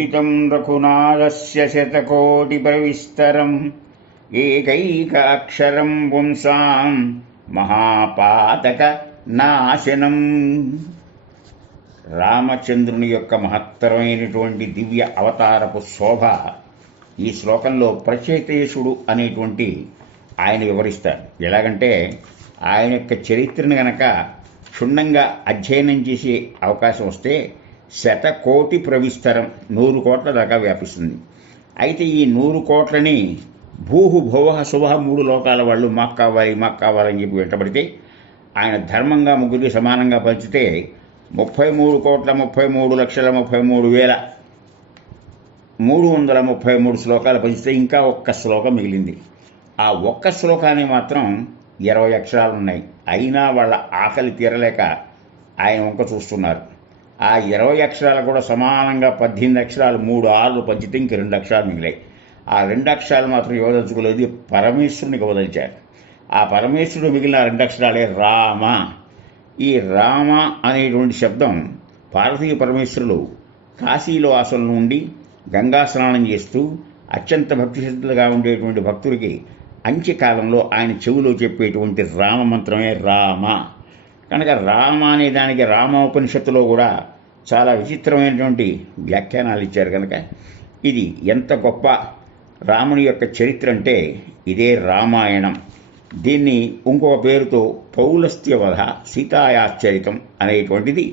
హితం రఘునాథస్య శతకోటిప్రవిస్తరం ఏకైక అక్షరం పుంసాం మహాపాతక నాశనం. రామచంద్రుని యొక్క మహత్తరమైనటువంటి దివ్య అవతారపు శోభ ఈ శ్లోకంలో ప్రచేతేశుడు అనేటువంటి ఆయన వివరిస్తారు. ఎలాగంటే ఆయన యొక్క చరిత్రను గనక క్షుణ్ణంగా అధ్యయనం చేసే అవకాశం వస్తే శతకోటి ప్రవిస్తరం 100 కోట్ల దాకా వ్యాపిస్తుంది. అయితే ఈ 100 కోట్లని భువః శుభః 3 లోకాల వాళ్ళు మాకు కావాలని చెప్పి వెంటబడితే ఆయన ధర్మంగా ముగ్గురికి సమానంగా పంచితే 33,33,33,333 శ్లోకాలు పంచితే ఇంకా ఒక్క శ్లోకం మిగిలింది. ఆ ఒక్క శ్లోకాన్ని మాత్రం 20 అక్షరాలు ఉన్నాయి. అయినా వాళ్ళ ఆకలి తీరలేక ఆయన వంక చూస్తున్నారు. ఆ 20 అక్షరాలు కూడా సమానంగా 18 అక్షరాలు 3 6 పంచితే ఇంక 2 అక్షరాలు మిగిలాయి. ఆ 2 అక్షరాలు మాత్రం ఇవ్వదలుచుకోలేదు, పరమేశ్వరునికి ఇవ్వదలిచారు. ఆ పరమేశ్వరుడు మిగిలిన 2 అక్షరాలే రామ. ఈ రామ అనేటువంటి శబ్దం పార్వతీ పరమేశ్వరులు కాశీలో అసలు నుండి గంగా స్నానం చేస్తూ అత్యంత భక్తి శ్రద్ధలుగా ఉండేటువంటి భక్తుడికి అంత్యకాలంలో ఆయన చెవిలో చెప్పేటువంటి రామ మంత్రమే రామ. కనుక రామ అనే దానికి రామోపనిషత్తులో కూడా చాలా విచిత్రమైనటువంటి వ్యాఖ్యానాలు ఇచ్చారు. కనుక ఇది ఎంత గొప్ప రాముని యొక్క చరిత్ర అంటే ఇదే రామాయణం. దీన్ని ఇంకొక పేరుతో పౌలస్త్యవధ సీతాయాశ్చరితం అనేటువంటిది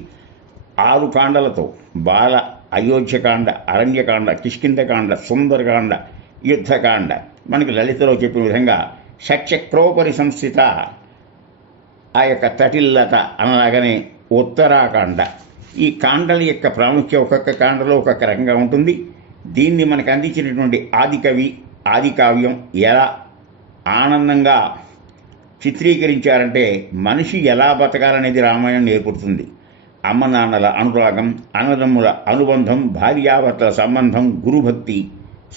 6 కాండలతో బాల, అయోధ్యకాండ, అరణ్యకాండ, కిష్కింధకాండ, సుందరకాండ, యుద్ధకాండ, మనకి లలితలో చెప్పిన విధంగా షట్చక్రోపరి సంస్థిత ఆ యొక్క తటిల్లత అనలాగనే ఉత్తరాకాండ. ఈ కాండల యొక్క ప్రాముఖ్యం ఒక్కొక్క కాండలో ఒక్కొక్క రకంగా ఉంటుంది. దీన్ని మనకు అందించినటువంటి ఆదికవి ఆదికావ్యం ఎలా ఆనందంగా చిత్రీకరించారంటే మనిషి ఎలా బతకాలనేది రామాయణం నేర్పుతుంది. అమ్మ నాన్నల అనురాగం, అన్నదమ్ముల అనుబంధం, భార్యాభర్తల సంబంధం, గురుభక్తి,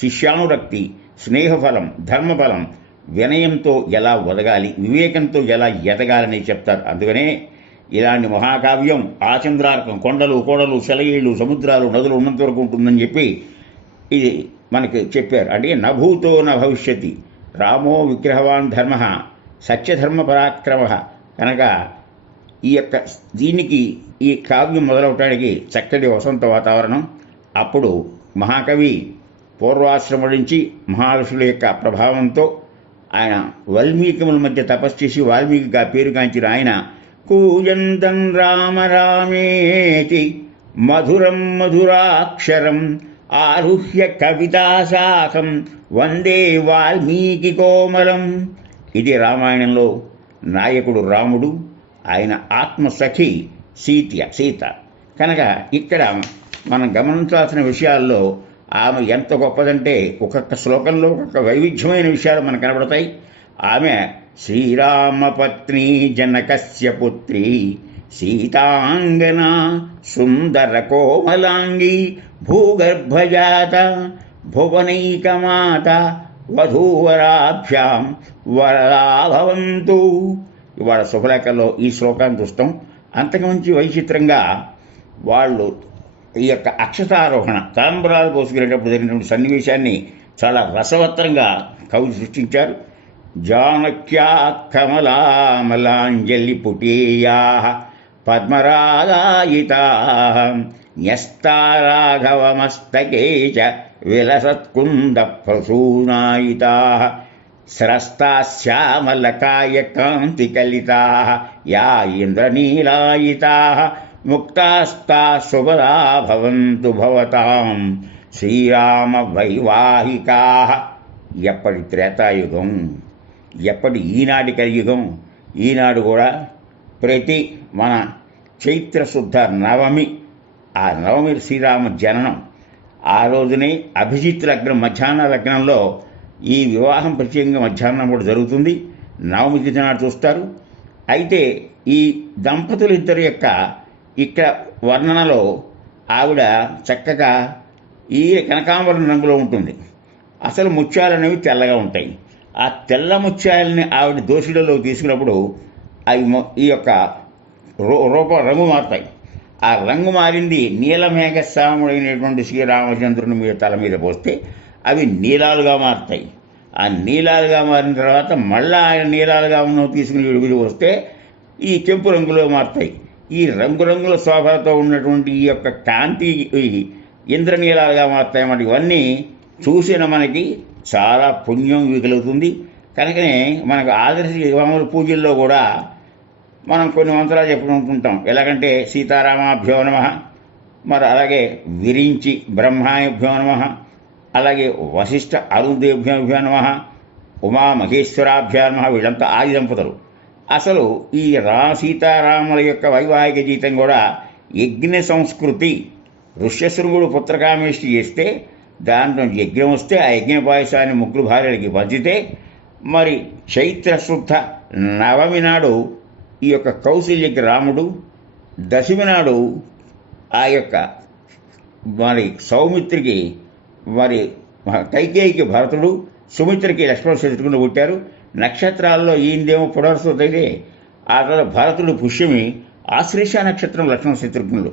శిష్యానురక్తి, స్నేహఫలం, ధర్మఫలం, వినయంతో ఎలా ఒదగాలి, వివేకంతో ఎలా ఎదగాలని చెప్తారు. అందుకనే ఇలాంటి మహాకావ్యం ఆచంద్రార్కం, కొండలు కోడలు సెలయేళ్ళు సముద్రాలు నదులు ఉన్నంత వరకు ఉంటుందని చెప్పి ఇది మనకి చెప్పారు. అంటే నభూతో న భవిష్యతి రామో విగ్రహవాన్ ధర్మ సత్యధర్మ పరాక్రమ. కనుక దీనికి ఈ కావ్యం మొదలవటానికి చక్కటి వసంత వాతావరణం. అప్పుడు మహాకవి పూర్వాశ్రమం నుంచి మహారుషుల యొక్క ప్రభావంతో ఆయన వాల్మీకిముల మధ్య తపస్సు చేసి వాల్మీకిగా పేరుగాంచిన ఆయన కూజంతం రామ రామేతి మధురం మధురాక్షరం ఆరుహ్య కవితాశాఖం వందే వాల్మీకి కోమలం. ఇది రామాయణంలో నాయకుడు రాముడు, ఆయన ఆత్మసఖి సీత. కనుక ఇక్కడ మనం గమనించాల్సిన విషయాల్లో ఆమె ఎంత గొప్పదంటే ఒక్కొక్క శ్లోకంలో ఒక్కొక్క వైవిధ్యమైన విషయాలు మనకు కనబడతాయి. ఆమె శ్రీరామపత్ని జనకస్య పుత్రి సీతాంగన సుందర కోమలాంగి భూగర్భజాత భువనైకమాత వధూవరాభ్యాం వరదా భవంతు. ఇవాళ శుభలేఖలో ఈ శ్లోకాన్ని చూస్తాం. అంతకుమించి వైచిత్రంగా వాళ్ళు ఈ యొక్క అక్షతారోహణ తలంబరాలు పోసుకునేటప్పుడు జరిగినటువంటి సన్నివేశాన్ని చాలా రసవత్తరంగా కవి సృష్టించారు. జానక్యా కమలామలాంజలి పుటీయా పద్మరాగాయితా న్యస్తారాఘవమస్తకే చ విలసత్కుంద ప్రసూనాయితా స్రస్తాశ్యామలకాయ కాంతికలితా యా ఇంద్రనీలాయితా ముక్తాస్తా శుభదా భవంతు భవతాం శ్రీరామ వైవాహికా. ఎప్పటి త్రేతాయుగం, ఎప్పటి ఈనాటి కలియుగం, ఈనాడు కూడా ప్రతి మన చైత్రశుద్ధ నవమి, ఆ నవమి శ్రీరామ జననం. ఆ రోజునే అభిజిత్ లగ్నం, మధ్యాహ్న లగ్నంలో ఈ వివాహం ప్రత్యేకంగా మధ్యాహ్నం కూడా జరుగుతుంది. నవమి తిథి నాడు చూస్తారు. అయితే ఈ దంపతులిద్దరి యొక్క ఇక్కడ వర్ణనలో ఆవిడ చక్కగా ఈ కనకాంబరం రంగులో ఉంటుంది. అసలు ముత్యాలు అనేవి తెల్లగా ఉంటాయి. ఆ తెల్ల ముత్యాలని ఆవిడ దోషులలో తీసుకున్నప్పుడు అవి ఈ యొక్క రంగు మారుతాయి. ఆ రంగు మారింది. నీలమేఘశ్యాముడైనటువంటి శ్రీరామచంద్రుని మీద తల మీద పోస్తే అవి నీలాలుగా మారుతాయి. ఆ నీలాలుగా మారిన తర్వాత మళ్ళీ ఆయన నీలాలుగా ఉన్నవి తీసుకుని విడివిడి వస్తే ఈ కెంపు రంగులో మారుతాయి. ఈ రంగురంగుల శోభలతో ఉన్నటువంటి ఈ యొక్క కాంతి ఇంద్రనీలాలుగా మారుతాయి అన్నమాట. ఇవన్నీ చూసిన మనకి చాలా పుణ్యం కలుగుతుంది. కనుకనే మనకు ఆదర్శ మామూలు పూజల్లో కూడా మనం కొన్ని మంత్రాలు చెప్పుకుంటుంటాం. ఎలాగంటే సీతారామాభ్యో నమః, మరి అలాగే విరించి బ్రహ్మాభ్యో నమః, అలాగే వశిష్ఠ అరుణదేభ్యో నమః, ఉమామహేశ్వరాభ్యో నమః. వీళ్ళంతా ఆది దంపతులు. అసలు ఈ సీతారాముల యొక్క వైవాహిక జీవితం కూడా యజ్ఞ సంస్కృతి. ఋష్యశృంగుడు పుత్రకామేష్టి చేస్తే దాంట్లో యజ్ఞం వస్తే ఆ యజ్ఞ పాయసాన్ని ముగ్గురు భార్యలకి పంచితే, మరి చైత్రశుద్ధ నవమి నాడు ఈ యొక్క కౌశల్యకి రాముడు, దశమి నాడు ఆ యొక్క మరి సౌమిత్రికి, మరి కైకేయికి భరతుడు, సుమిత్రకి లక్ష్మణ శత్రుఘ్నుడు పుట్టారు. నక్షత్రాల్లో ఈయనదేమో పునర్సుత అయితే, ఆ తర్వాత భరతుడు పుష్యమి, ఆశ్లేష నక్షత్రం లక్ష్మణ శత్రుఘ్నుడు.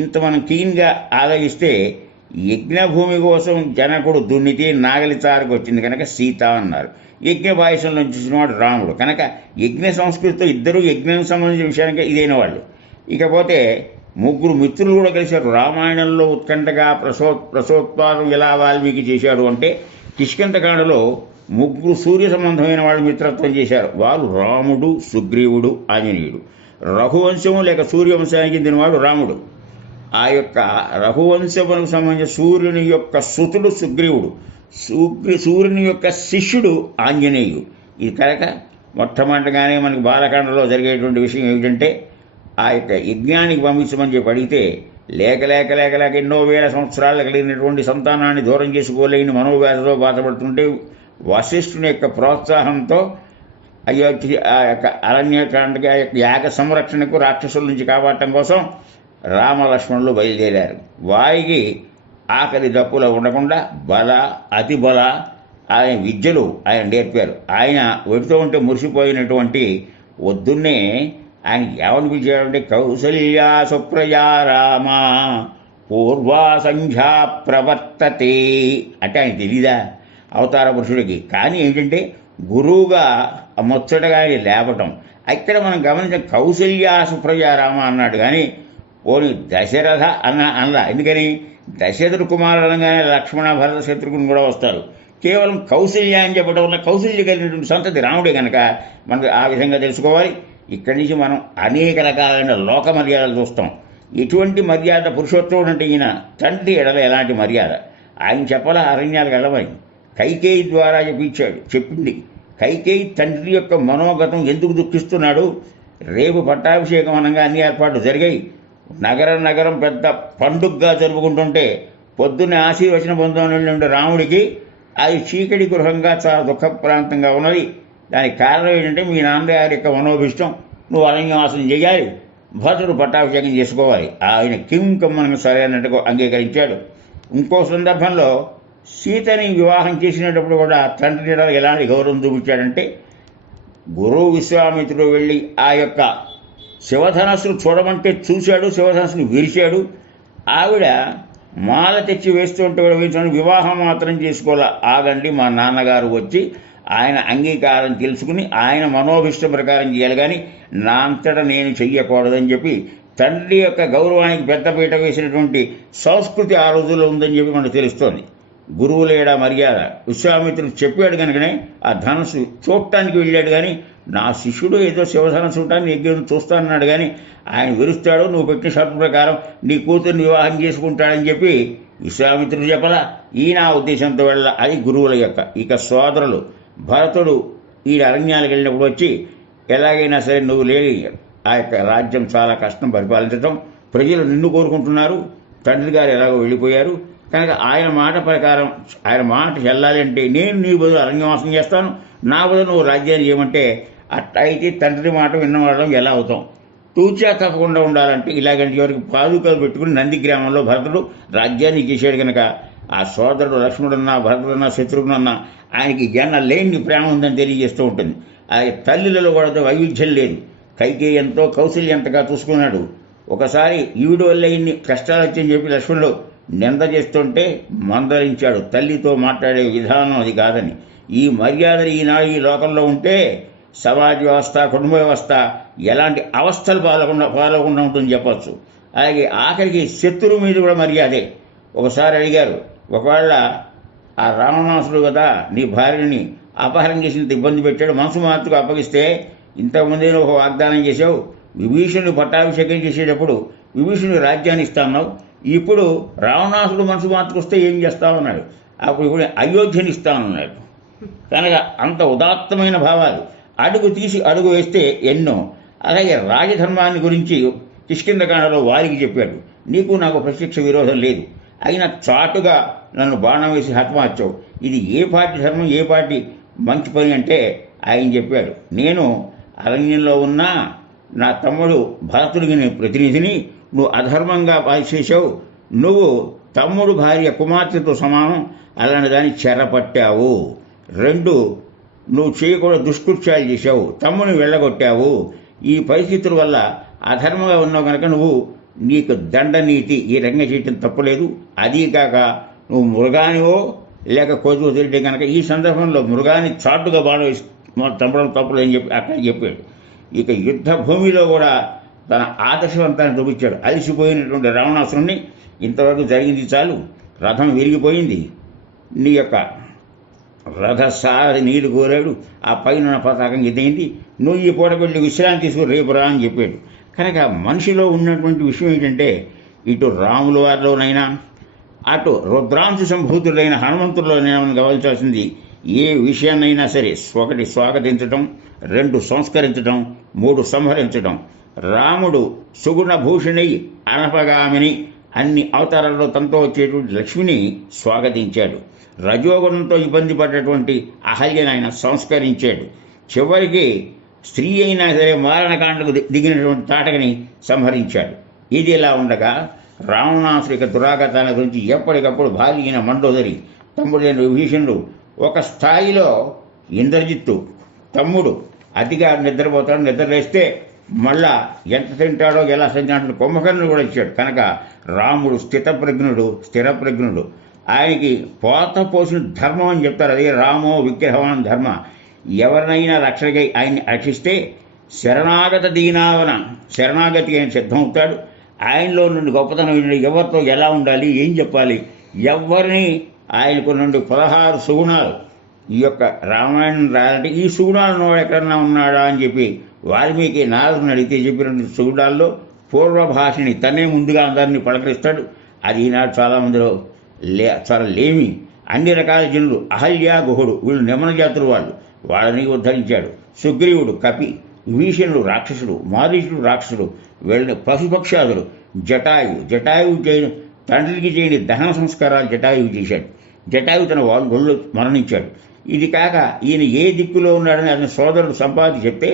ఇంత మనం క్లీన్గా ఆలోచిస్తే యజ్ఞభూమి కోసం జనకుడు దున్నితే నాగలి చారుకు వచ్చింది కనుక సీత అన్నారు. యజ్ఞ పాయసంలో చూసినవాడు రాముడు. కనుక యజ్ఞ సంస్కృతితో ఇద్దరు యజ్ఞం సంబంధించిన విషయానికి ఇదైన వాళ్ళు. ఇకపోతే ముగ్గురు మిత్రులు కూడా కలిశారు. రామాయణంలో ఉత్కంఠగా ప్రసోత్పాదం ఎలా వాల్మీకి చేశాడు అంటే, కిష్కింధకాండలో ముగ్గురు సూర్య సంబంధమైన వాళ్ళు మిత్రత్వం చేశారు. వారు రాముడు, సుగ్రీవుడు, ఆంజనేయుడు. రఘువంశము లేక సూర్యవంశానికి చెందినవాడు రాముడు. ఆ యొక్క రఘువంశములకు సంబంధించిన సూర్యుని యొక్క సుతుడు సుగ్రీవుడు, సూర్యుని యొక్క శిష్యుడు ఆంజనేయుడు. ఇది కనుక మొట్టమొదటిగానే మనకి బాలకాండలో జరిగేటువంటి విషయం ఏమిటంటే, ఆ యొక్క యజ్ఞానికి పంపించమని చెప్పి అడిగితే లేక లేక లేక లేక ఎన్నో వేల సంవత్సరాలు కలిగినటువంటి సంతానాన్ని దూరం చేసుకోలేని మనోవ్యాధితో బాధపడుతుంటే వశిష్ఠుని యొక్క ప్రోత్సాహంతో అయోధ్య ఆ యొక్క అరణ్యకాండకి, ఆ యొక్క యాగ సంరక్షణకు, రాక్షసుల నుంచి కాపాడటం కోసం రామలక్ష్మణులు బయలుదేరారు. వారికి ఆకలి దప్పులో ఉండకుండా బల, అతి బల ఆయన విద్యలు ఆయన నేర్పారు. ఆయన వెడుతూ ఉంటే మురిసిపోయినటువంటి వద్దున్నే ఆయన ఏమని పిలిచాడంటే, కౌసల్యా సుప్రజా రామ పూర్వా సంధ్యా ప్రవర్తతే అంటే ఆయన తెలీదా అవతార పురుషుడికి. కానీ ఏంటంటే గురువుగా ముచ్చటగా ఆయన లేపటం. ఇక్కడ మనం గమనించిన కౌసల్యా సుప్రజా రామ అన్నాడు కానీ ఓని దశరథ అనలా. ఎందుకని దశరథుడు కుమారుడు అనగానే లక్ష్మణ, భరత, శత్రుఘ్నుడు కూడా వస్తారు. కేవలం కౌశల్య అని చెప్పడం వల్ల కౌశల్య కలిగినటువంటి సంతతి రాముడే కనుక మనకు ఆ విధంగా తెలుసుకోవాలి. ఇక్కడి నుంచి మనం అనేక రకాలైన లోక మర్యాదలు చూస్తాం. ఎటువంటి మర్యాద పురుషోత్తముడు అంటే ఈయన తండ్రి ఎడల ఎలాంటి మర్యాద ఆయన చెప్పాలా అరణ్యాలకు వెళ్ళమని కైకేయి ద్వారా చెప్పింది. కైకేయి తండ్రి యొక్క మనోగతం ఎందుకు దుఃఖిస్తున్నాడు. రేపు పట్టాభిషేకం అనగా అన్ని ఏర్పాట్లు జరిగాయి. నగరం పెద్ద పండుగగా జరుపుకుంటుంటే పొద్దున్నే ఆశీర్వచన పొందుతున్న రాముడికి అది చీకటి గృహంగా చాలా దుఃఖప్రాంతంగా ఉన్నది. దానికి కారణం ఏంటంటే మీ నాన్నగారి యొక్క మనోభిష్టం, నువ్వు అరణ్యవాసం చేయాలి, భరతుడు పట్టాభిషేకం చేసుకోవాలి. ఆయన కిం కమ్మను సరైనట్టుగా అంగీకరించాడు. ఇంకో సందర్భంలో సీతని వివాహం చేసినప్పుడు కూడా తండ్రి ఎలాంటి గౌరవం చూపించాడంటే, గురువు విశ్వామిత్రుడు వెళ్ళి ఆ యొక్క శివధనస్సును చూడమంటే చూశాడు, శివధనస్సును విరిచాడు. ఆవిడ మాల తెచ్చి వేస్తుంటే కూడా వేయించుకొని వివాహం మాత్రం చేసుకోలే. ఆగండి, మా నాన్నగారు వచ్చి ఆయన అంగీకారం తెలుసుకుని ఆయన మనోభిష్టం ప్రకారం చేయాలి, కానీ నా అంతటా నేను చెయ్యకూడదని చెప్పి తండ్రి యొక్క గౌరవానికి పెద్దపీట వేసినటువంటి సంస్కృతి ఆ రోజుల్లో ఉందని చెప్పి మనకు తెలుస్తోంది. గురువులేడా మర్యాద. విశ్వామిత్రుడు చెప్పాడు కనుకనే ఆ ధనస్సు చూడటానికి వెళ్ళాడు, కానీ నా శిష్యుడు ఏదో శివధన చూడటానికి యజ్ఞం చూస్తానన్నాడు, కానీ ఆయన విరుస్తాడు, నువ్వు పెట్టిన షరతు ప్రకారం నీ కూతుర్ని వివాహం చేసుకుంటాడని చెప్పి విశ్వామిత్రుడు చెప్పలా. ఈయన ఉద్దేశంతో వెళ్ళ. అది గురువుల యొక్క. ఇక సోదరులు భరతుడు ఈ అరణ్యాలకు వెళ్ళినప్పుడు వచ్చి ఎలాగైనా సరే నువ్వు లేని ఆ యొక్క రాజ్యం చాలా కష్టం పరిపాలించడం, ప్రజలు నిన్ను కోరుకుంటున్నారు, తండ్రి గారు ఎలాగో వెళ్ళిపోయారు కనుక ఆయన మాట ప్రకారం ఆయన మాట చెల్లాలి అంటే నేను నీ బదులు అరణ్యవాసం చేస్తాను, నా బదులు నువ్వు రాజ్యాన్ని చేయమంటే అట్లా అయితే తండ్రి మాట విన్నవాళ్ళం ఎలా అవుతాం. తూచా తప్పకుండా ఉండాలంటే ఇలాగంటి వరకు పాదుకలు పెట్టుకుని నంది గ్రామంలో భరతుడు రాజ్యాన్ని చేశాడు కనుక ఆ సోదరుడు లక్ష్మణుడన్నా, భరతుడన్నా, శత్రుఘ్నుడన్నా ఆయనకి జన లేని ప్రేమ ఉందని తెలియజేస్తూ ఉంటుంది. ఆ తల్లులలో కూడా వైవిధ్యం లేదు. కైకేయి ఎంతో కౌశల్య ఎంతగా చూసుకున్నాడు. ఒకసారి ఈవిడ వల్ల ఇన్ని కష్టాలు వచ్చని చెప్పి లక్ష్మణుడు నింద చేస్తుంటే మందలించాడు. తల్లితో మాట్లాడే విధానం అది కాదని. ఈ మర్యాదలు ఈనాడు ఈ లోకంలో ఉంటే సమాజ వ్యవస్థ, కుటుంబ వ్యవస్థ ఎలాంటి అవస్థలు పాలకుండా ఉంటుందని చెప్పచ్చు. అలాగే ఆఖరికి శత్రువు మీద కూడా మర్యాదే. ఒకసారి అడిగారు, ఒకవేళ ఆ రావణాసుడు కదా నీ భార్యని అపహరణ చేసినంత ఇబ్బంది పెట్టాడు, మనసు మార్చుకు అప్పగిస్తే ఇంతకుముందే ఒక వాగ్దానం చేసావు, విభీషణుడు పట్టాభిషేకం చేసేటప్పుడు విభీషణుడు రాజ్యాన్ని ఇస్తాన్నావు, ఇప్పుడు రావణాసుడు మనసు మార్చుకొస్తే ఏం చేస్తామన్నాడు. ఇప్పుడు అయోధ్యని ఇస్తామన్నాడు. కనుక అంత ఉదాత్తమైన భావాలు. అడుగు తీసి అడుగు వేస్తే ఎన్నో. అలాగే రాజధర్మాన్ని గురించి కిష్కింధకాండలో వారికి చెప్పాడు, నీకు నాకు ప్రత్యక్ష విరోధం లేదు, అయినా చాటుగా నన్ను బాణం వేసి హతమార్చావు, ఇది ఏ పార్టీ ధర్మం, ఏ పార్టీ మంచి పని అంటే ఆయన చెప్పాడు, నేను అరణ్యంలో ఉన్నా నా తమ్ముడు భరతుడికి నేను ప్రతినిధిని, నువ్వు అధర్మంగా చేశావు, నువ్వు తమ్ముడు భార్య కుమార్తెతో సమానం, అలాంటి దాన్ని చెరపట్టావు. 2, నువ్వు చేయకూడదు దుష్కృత్యాలు చేశావు, తమ్ముని వెళ్ళగొట్టావు. ఈ పరిస్థితుల వల్ల అధర్మంగా ఉన్నావు కనుక నీకు దండనీతి ఈ రంగం చేయటం తప్పులేదు. అదీ కాక నువ్వు మృగానివో లేక కోతువు తిరిగితే కనుక ఈ సందర్భంలో మృగాన్ని చాటుగా చంపడం తప్పులేని చెప్పి అక్కడ చెప్పాడు. ఇక యుద్ధ భూమిలో కూడా తన ఆదర్శవంతాన్ని చూపించాడు. అలసిపోయినటువంటి రావణాసురుణ్ణి, ఇంతవరకు జరిగింది చాలు, రథం విరిగిపోయింది, నీ యొక్క రథసారథి నీళ్లు కోరాడు, ఆ పైన పతాకం ఇదైంది, నువ్వు ఈ పూటకెళ్ళి విశ్రాంతి తీసుకుని రేపు రా అని చెప్పాడు. కనుక మనిషిలో ఉన్నటువంటి విషయం ఏంటంటే, ఇటు రాముల వారిలోనైనా అటు రుద్రాంశ సంభూతుడైన హనుమంతుల్లోనైనా మనం గమనించాల్సింది, ఏ విషయాన్నైనా సరే 1 స్వాగతించడం, 2 సంస్కరించడం, 3 సంహరించడం. రాముడు సుగుణ భూషణై అనపగామిని అన్ని అవతారాల్లో తనతో వచ్చేటువంటి లక్ష్మిని స్వాగతించాడు. రజోగుణంతో ఇబ్బంది పడ్డటువంటి అహల్యను ఆయన సంస్కరించాడు. చివరికి స్త్రీ అయినా సరే మారణకాండకు దిగినటువంటి తాటకని సంహరించాడు. ఇది ఇలా ఉండగా రావణాసురిక దురాగతాల గురించి ఎప్పటికప్పుడు భార్య అయిన మండోదరి, తమ్ముడైన విభీషణుడు, ఒక స్థాయిలో ఇంద్రజిత్తు తమ్ముడు అతిగా నిద్రపోతాడు, నిద్రలేస్తే మళ్ళా ఎంత తింటాడో ఎలా సంచాడు కుంభకర్ణుడు కూడా ఇచ్చాడు. కనుక రాముడు స్థిరప్రజ్ఞుడు. ఆయనకి పోత పోసిన ధర్మం అని చెప్తారు. అదే రామో విగ్రహవాన్ ధర్మ. ఎవరినైనా రక్షణకై ఆయన్ని రక్షిస్తే శరణాగతి ఆయన సిద్ధమవుతాడు. ఆయనలో నుండి గొప్పతనం ఎవరితో ఎలా ఉండాలి, ఏం చెప్పాలి, ఎవరిని ఆయనకు నుండి 16 సుగుణాలు ఈ యొక్క రామాయణం రాయాలంటే ఈ సుగుణాలను ఎక్కడన్నా ఉన్నాడా అని చెప్పి వాల్మీకి నారదుని అడిగితే చెప్పిన సుగుణాల్లో పూర్వభాషని తనే ముందుగా అందరినీ పలకరిస్తాడు. అది ఈనాడు చాలామందిలో చాలా లేమి. అన్ని రకాల జనులు, అహల్య గుహుడు వీళ్ళు నిమన జాతులు వాళ్ళని ఉద్ధరించాడు. సుగ్రీవుడు కపి, విభీషణుడు రాక్షసుడు, మారీచుడు రాక్షసుడు, వీళ్ళని పశుపక్షాదులు. జటాయువు చేయని తండ్రికి చేయని దహన సంస్కారాలు జటాయువు చేశాడు. జటాయువు తన ఒళ్ళు మరణించాడు. ఇది కాక ఈయన ఏ దిక్కులో ఉన్నాడని అతని సోదరుడు సంపాది చెప్తే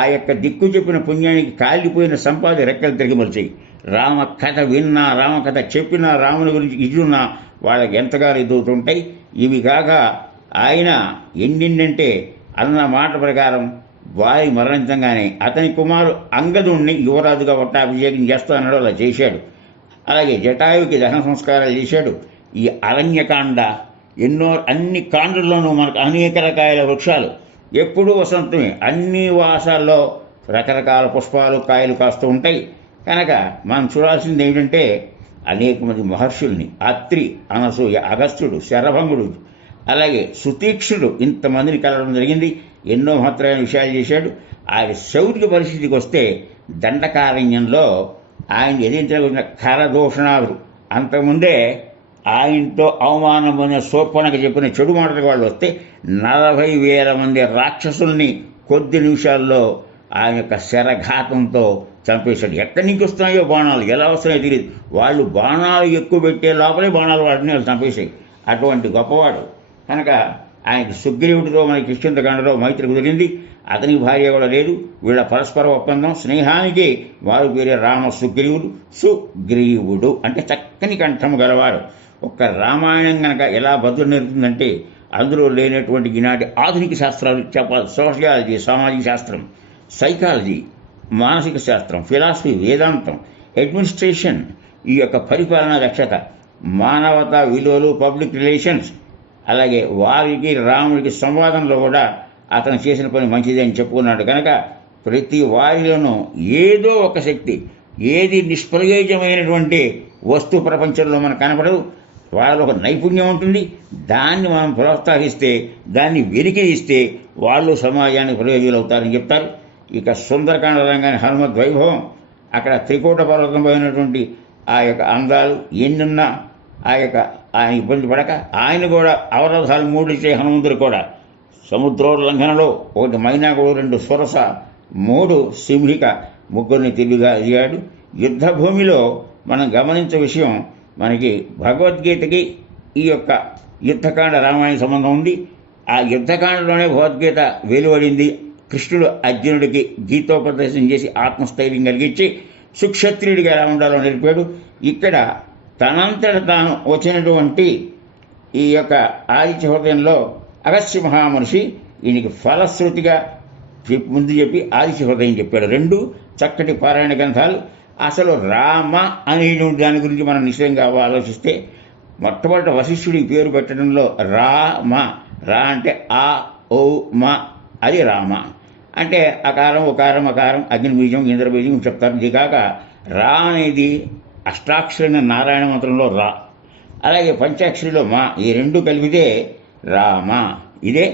ఆ యొక్క దిక్కు చెప్పిన పుణ్యానికి కాలిపోయిన సంపాది రెక్కలు తిరిగి మలిచాయి. రామ కథ విన్నా, రామకథ చెప్పినా, రాముని గురించి ఇజున్నా వాళ్ళకి ఎంతగానో ఎదుగుతుంటాయి. ఇవి కాక ఆయన ఎన్నిండంటే అన్న మాట ప్రకారం వారి మరణించగానే అతని కుమారుడు అంగదుణ్ణి యువరాజుగా పట్టాభిషేకం చేస్తానన్నాడు, అలా చేశాడు. అలాగే జటాయువుకి దహన సంస్కారాలు చేశాడు. ఈ అరణ్యకాండ అన్ని కాండల్లోనూ మనకు అనేక రకాల వృక్షాలు, ఎప్పుడూ వసంతమే, అన్ని వాసాల్లో రకరకాల పుష్పాలు కాయలు కాస్తూ ఉంటాయి. కనుక మనం చూడాల్సింది ఏమిటంటే అనేక మంది మహర్షుల్ని, అత్రి, అనసూయ, అగస్త్యుడు, శరభంగుడు, అలాగే సుతీక్షుడు, ఇంతమందిని కలవడం జరిగింది. ఎన్నో మహత్తరమైన విషయాలు చేశాడు. ఆయన శౌర్య పరిస్థితికి వస్తే దండకారణ్యంలో ఆయన ఎదిరించబడిన ఖరదూషణాలు, అంతకుముందే ఆయనతో అవమానం పొందిన శూర్పణఖ చెప్పిన చెడు మాటలకు వాళ్ళు వస్తే 40,000 మంది రాక్షసుల్ని కొద్ది నిమిషాల్లో ఆయన యొక్క శరఘాతంతో చంపేశాడు. ఎక్కడి నుంచి వస్తున్నాయో బాణాలు, ఎలా వస్తున్నాయో తెలియదు. వాళ్ళు బాణాలు ఎక్కువ పెట్టే లోపలే బాణాలు వాటిని వాళ్ళు చంపేశాయి. అటువంటి గొప్పవాడు. కనుక ఆయనకి సుగ్రీవుడితో మనకి కిష్కింధకాండలో మైత్రి కుదిరింది. అతనికి భార్య కూడా లేదు. వీళ్ళ పరస్పర ఒప్పందం, స్నేహానికి వారు పేరే రామ సుగ్రీవుడు. సుగ్రీవుడు అంటే చక్కని కంఠము గలవాడు. ఒక్క రామాయణం కనుక ఎలా బదులు నేర్పుతుందంటే అందులో లేనటువంటి ఈనాటి ఆధునిక శాస్త్రాలు చెప్పాలి. సోషియాలజీ, సామాజిక శాస్త్రం, సైకాలజీ, మానసిక శాస్త్రం, ఫిలాసఫీ, వేదాంతం అడ్మినిస్ట్రేషన్, ఈ యొక్క పరిపాలనా దక్షత, మానవతా విలువలు, పబ్లిక్ రిలేషన్స్, అలాగే వారికి రాముడికి సంవాదంలో కూడా అతను చేసిన పని మంచిది అని చెప్పుకున్నాడు. కనుక ప్రతి వారిలోనూ ఏదో ఒక శక్తి, ఏది నిష్ప్రయోజనమైనటువంటి వస్తు ప్రపంచంలో మనకు కనపడదు, వాళ్ళలో ఒక నైపుణ్యం ఉంటుంది. దాన్ని మనం ప్రోత్సహిస్తే, దాన్ని వెలికిస్తే వాళ్ళు సమాజానికి ప్రయోజకులు అవుతారని చెప్తారు. ఇక సుందరకాండ రంగాన్ని హనుమద్ వైభవం, అక్కడ త్రికూట పర్వతం పోయినటువంటి ఆ యొక్క అందాలు ఎన్నున్నా ఆయన ఇబ్బంది పడక, ఆయన కూడా అవరోధాలు 3 ఇచ్చే హనుమంతుడు కూడా సముద్రోల్లంఘనలో 1 మైనాకుడు, 2 సురస, 3 సింహిక, 3 తిరిగిగా అయ్యాడు. యుద్ధ భూమిలో మనం గమనించే విషయం, మనకి భగవద్గీతకి ఈ యొక్క యుద్ధకాండ రామాయణ సంబంధం ఉంది. ఆ యుద్ధకాండలోనే భగవద్గీత వెలువడింది. కృష్ణుడు అర్జునుడికి గీతోపదేశం చేసి ఆత్మస్థైర్యం కలిగించి సుక్షత్రియుడిగా ఎలా ఉండాలో నేర్పాడు. ఇక్కడ తనంతట తాను వచ్చినటువంటి ఈ యొక్క ఆదిత్య హృదయంలో అగస్త్య మహామనిషి ఈయనకి ఫలశ్రుతిగా ముందు చెప్పి ఆదిత్య హృదయం చెప్పాడు. 2 చక్కటి పారాయణ గ్రంథాలు. అసలు రామ అనేటువంటి దాని గురించి మనం నిశ్చయంగా ఆలోచిస్తే, మొట్టమొదటి వశిష్ఠుడికి పేరు పెట్టడంలో రామ, రా అంటే ఆ ఓ మా, అది రామ అంటే అకారం ఉకారం అకారం అగ్నిబీజం ఇంద్రబీజం చెప్తారు. ఇది కాక రా అనేది అష్టాక్షరైన నారాయణ మంత్రంలో రా, అలాగే పంచాక్షరిలో మా, ఈ 2 కలిపితే రామ. ఇదే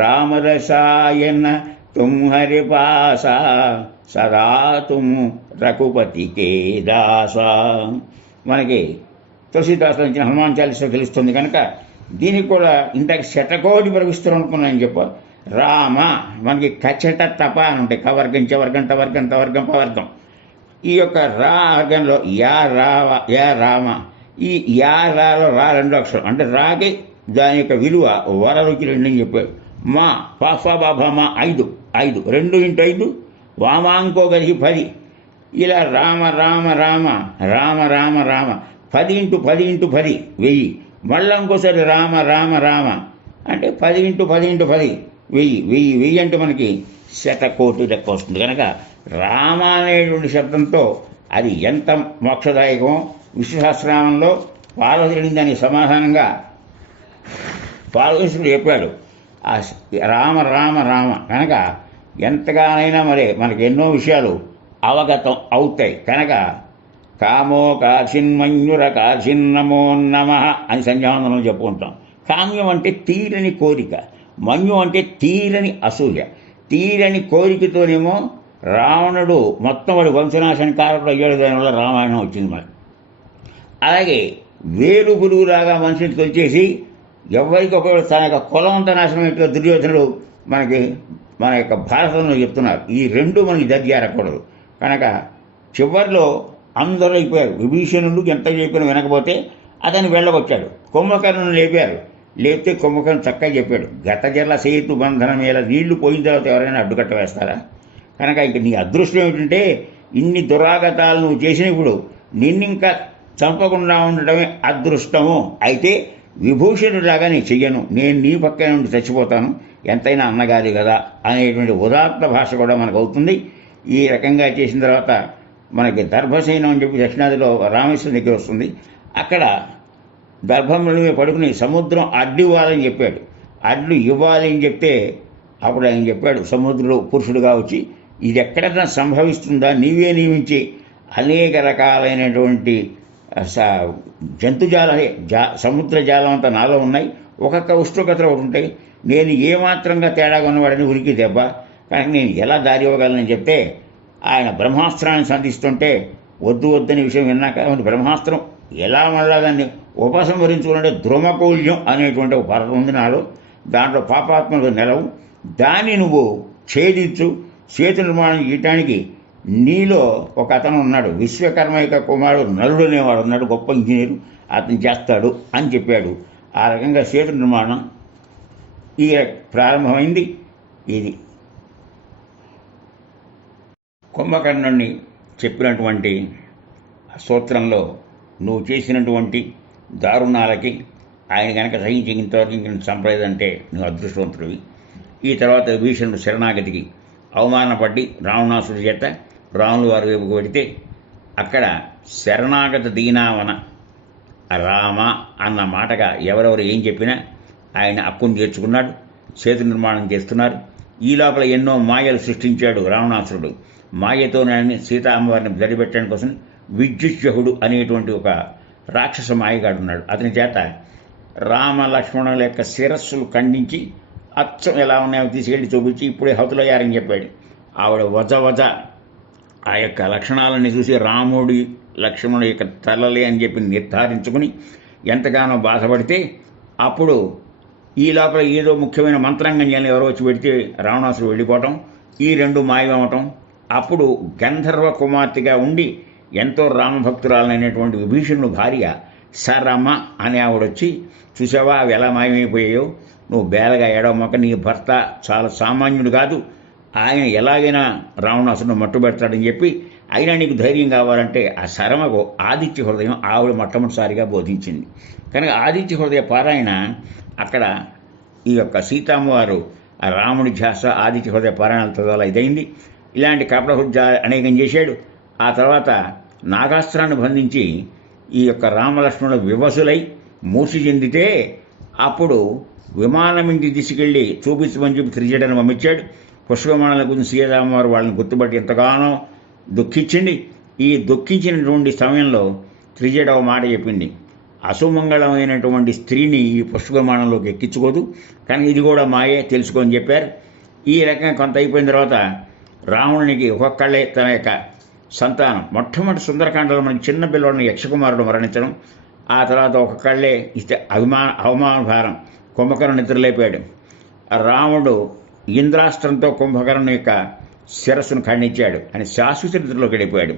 రామరసాయన తుమ్హరి పాసా సదా తుమ్ రఘుపతికే దాసా. మనకి తులసీదాస్ నుంచి హనుమాన్ చాలీసా తెలుస్తుంది. కనుక దీనికి కూడా ఇంతకు శతకోటి ప్రవిస్తారు అనుకున్నాను చెప్ప. రామ మనకి కచట తప అని ఉంటాయి, కవర్గం చవర్గం టవర్గం తవర్గం పవర్గం. ఈ యొక్క రా వర్గంలో యా రామ, ఈ యా రాలో రా 2 అక్షరం అంటే రాకి దాని యొక్క విలువ వరరుచి 2 అని చెప్పాడు. మా పాఫా బాబా మా 5 2 × 5 వామాంకో కలిసి 10. ఇలా రామ రామ రామ రామ రామ రామ 10 × 10 × 10 1000. మళ్ళీ ఇంకోసారి రామ రామ రామ అంటే 10 × 10 × 10 1000 అంటే మనకి శతకోటి లెక్క వస్తుంది. కనుక రామ అనేటువంటి శబ్దంతో అది ఎంత మోక్షదాయకమో విశ్వసహస్రనామంలో పార్వతి దానికి సమాధానంగా పార్వతీశ్వరుడు చెప్పాడు. ఆ రామ రామ రామ కనుక ఎంతగానైనా మరి మనకి ఎన్నో విషయాలు అవగతం అవుతాయి. కనుక కామో కాచిన్మన్యుర కాచిన్నమో నమ అని సంధ్యావందనం చెప్పుకుంటాం. కామ్యం అంటే తీరని కోరిక, మన్యు అంటే తీరని అసూయ. తీరని కోరికతోనేమో రావణుడు మొత్తం వాడి వంశనాశన కారకుడు అయ్యాడు. దానివల్ల రామాయణం వచ్చింది మనకి. అలాగే వేరు గురువులాగా మనిషిని తొలిచేసి ఎవరికొకరు తన యొక్క కులవంత నాశనం యొక్క దుర్యోధనుడు మనకి మన యొక్క భారతంలో చెప్తున్నారు. ఈ 2 మనకి దర్జారకూడదు. కనుక చివరిలో అందరూ అయిపోయారు. విభీషణుడు ఎంత చెప్పినా వినకపోతే అతను వెళ్ళగొచ్చాడు. కుంభకర్ణుని లేపారు. లేపితే కుంభకర్ణుడు చక్కగా చెప్పాడు, గత జల సేతు బంధనం మీద నీళ్లు పోయిన తర్వాత ఎవరైనా అడ్డుకట్ట వేస్తారా? కనుక ఇంక నీ అదృష్టం ఏమిటంటే ఇన్ని దురాగతాలు నువ్వు చేసినప్పుడు నిన్నింకా చంపకుండా ఉండటమే అదృష్టము. అయితే విభూషణుడిలాగా నేను చెయ్యను, నేను నీ పక్కన నుండి చచ్చిపోతాను, ఎంతైనా అన్నగారి కదా అనేటువంటి ఉదాత్త భాష కూడా మనకు అవుతుంది. ఈ రకంగా చేసిన తర్వాత మనకి దర్భసేనం అని చెప్పి దక్షిణాదిలో రామేశ్వరం దగ్గర వస్తుంది. అక్కడ దర్భంలో పడుకుని సముద్రం అడ్డు ఇవ్వాలని చెప్పాడు. అడ్డు ఇవ్వాలి అని చెప్తే అప్పుడు ఆయన చెప్పాడు, సముద్రుడు పురుషుడుగా వచ్చి ఇది ఎక్కడైనా సంభవిస్తుందా, నీవే నియమించి అనేక రకాలైనటువంటి జంతుజాలే సముద్ర జాలం అంతా నాలో ఉన్నాయి, ఒక్కొక్క ఉష్ణోగ్రతలు ఒకటి ఉంటాయి, నేను ఏమాత్రంగా తేడాగా ఉన్నవాడని ఉరికి దెబ్బ, కానీ నేను ఎలా దారి ఇవ్వగలనని చెప్తే ఆయన బ్రహ్మాస్త్రాన్ని సంధిస్తుంటే వద్దు వద్దని విషయం విన్నాక బ్రహ్మాస్త్రం ఎలా మళ్ళా దాన్ని ఉపసంహరించుకుంటే ద్రుమకౌల్యం అనేటువంటి ఒక పర్వం ఉంది నాలో, దాంట్లో పాపాత్మకు నెలవు, దాన్ని నువ్వు ఛేదించు, సేతు నిర్మాణం చేయటానికి నీలో ఒక అతను ఉన్నాడు, విశ్వకర్మ యొక్క కుమారుడు నలుడు అనేవాడు ఉన్నాడు, గొప్ప ఇంజనీరు, అతను చేస్తాడు అని చెప్పాడు. ఆ రకంగా సేతు నిర్మాణం ఈ ప్రారంభమైంది. ఇది కుంభకర్ణుడిని చెప్పినటువంటి సూత్రంలో నువ్వు చేసినటువంటి దారుణాలకి ఆయన కనుక సహించేంతవరకు ఇంక చంపలేదంటే నువ్వు అదృష్టవంతుడివి. ఈ తర్వాత భీషణుడు శరణాగతికి అవమానపడి రావణాసుడి చేత రాములు వారి వైపుకు పెడితే అక్కడ శరణాగత దీనావన రామ అన్న మాటగా ఎవరెవరు ఏం చెప్పినా ఆయన హక్కును చేర్చుకున్నాడు, సేతు నిర్మాణం చేస్తున్నారు. ఈ లోపల ఎన్నో మాయలు సృష్టించాడు రావణాసురుడు. మాయతో సీతా అమ్మవారిని దడిపెట్టడం కోసం విద్యుజ్జహుడు అనేటువంటి ఒక రాక్షస మాయగాడు ఉన్నాడు. అతని చేత రామ లక్ష్మణుల యొక్క శిరస్సులు ఖండించి అచ్చం ఎలా ఉన్నాయో తీసుకెళ్ళి చూపించి ఇప్పుడే హతులయ్యారని చెప్పాడు. ఆవిడ వజ ఆ యొక్క లక్షణాలని చూసి రాముడి లక్ష్మణుడి యొక్క తలలే అని చెప్పి నిర్ధారించుకుని ఎంతగానో బాధపడితే అప్పుడు ఈ లోపల ఏదో ముఖ్యమైన మంత్రాంగంజాన్ని ఎవరో వచ్చి పెడితే రావణాసురుడు వెళ్ళిపోవటం, ఈ రెండు మాయమవటం. అప్పుడు గంధర్వ కుమార్తెగా ఉండి ఎంతో రామభక్తురాలైనటువంటి విభీషణుడు భార్య సరమ అనే ఆవిడొచ్చి, చూసావా అవి ఎలా మాయమైపోయాయో, నువ్వు బేలగా ఏడవమాక, నీ భర్త చాలా సామాన్యుడు కాదు, ఆయన ఎలాగైనా రావణాసురుడు మట్టుబెడతాడని చెప్పి, అయినా నీకు ధైర్యం కావాలంటే ఆ సరమకు ఆదిత్య హృదయం ఆవిడ మొట్టమొదటిసారిగా బోధించింది. కనుక ఆదిత్య హృదయ పారాయణ అక్కడ ఈ యొక్క సీతమ్మవారు ఆ రాముడి ధ్యాస ఆదిత్య హృదయ పారాయణలతో ఇదైంది. ఇలాంటి కపటహుజ్జ అనేకం చేశాడు. ఆ తర్వాత నాగాస్త్రాన్ని బంధించి ఈ యొక్క రామలక్ష్మణుడు వివసులై మూర్ఛ చెందితే అప్పుడు విమానం ఇంటికి తీసుకెళ్ళి చూపించమని చెప్పి త్రిజటను పంపించాడు. పుష్పవిమానాల గురించి సీతామ్మవారు వాళ్ళని గుర్తుపట్టి ఎంతగానో దుఃఖించింది. ఈ దుఃఖించినటువంటి సమయంలో త్రిజట ఒక మాట చెప్పింది, అసుమంగళమైనటువంటి స్త్రీని ఈ పుష్పవిమానంలోకి ఎక్కించుకోదు, కానీ ఇది కూడా మాయే తెలుసుకొని చెప్పారు. ఈ రకంగా కొంత అయిపోయిన తర్వాత రావణునికి ఒక్కొక్కళ్ళే తన యొక్క సంతానం, మొట్టమొదటి సుందరకాండలో మనకి చిన్న పిల్లవాడిని యక్షకుమారుడు మరణించడం, ఆ తర్వాత ఒక్కొక్కళ్ళే ఇస్తే అవమాన భారం కుంభకర్ణుడు నిద్రలేపాడు. రాముడు ఇంద్రాస్త్రంతో కుంభకర్ణుని యొక్క శిరస్సును ఖండించాడు అని శాశ్వత నిద్రలోకి వెళ్ళిపోయాడు.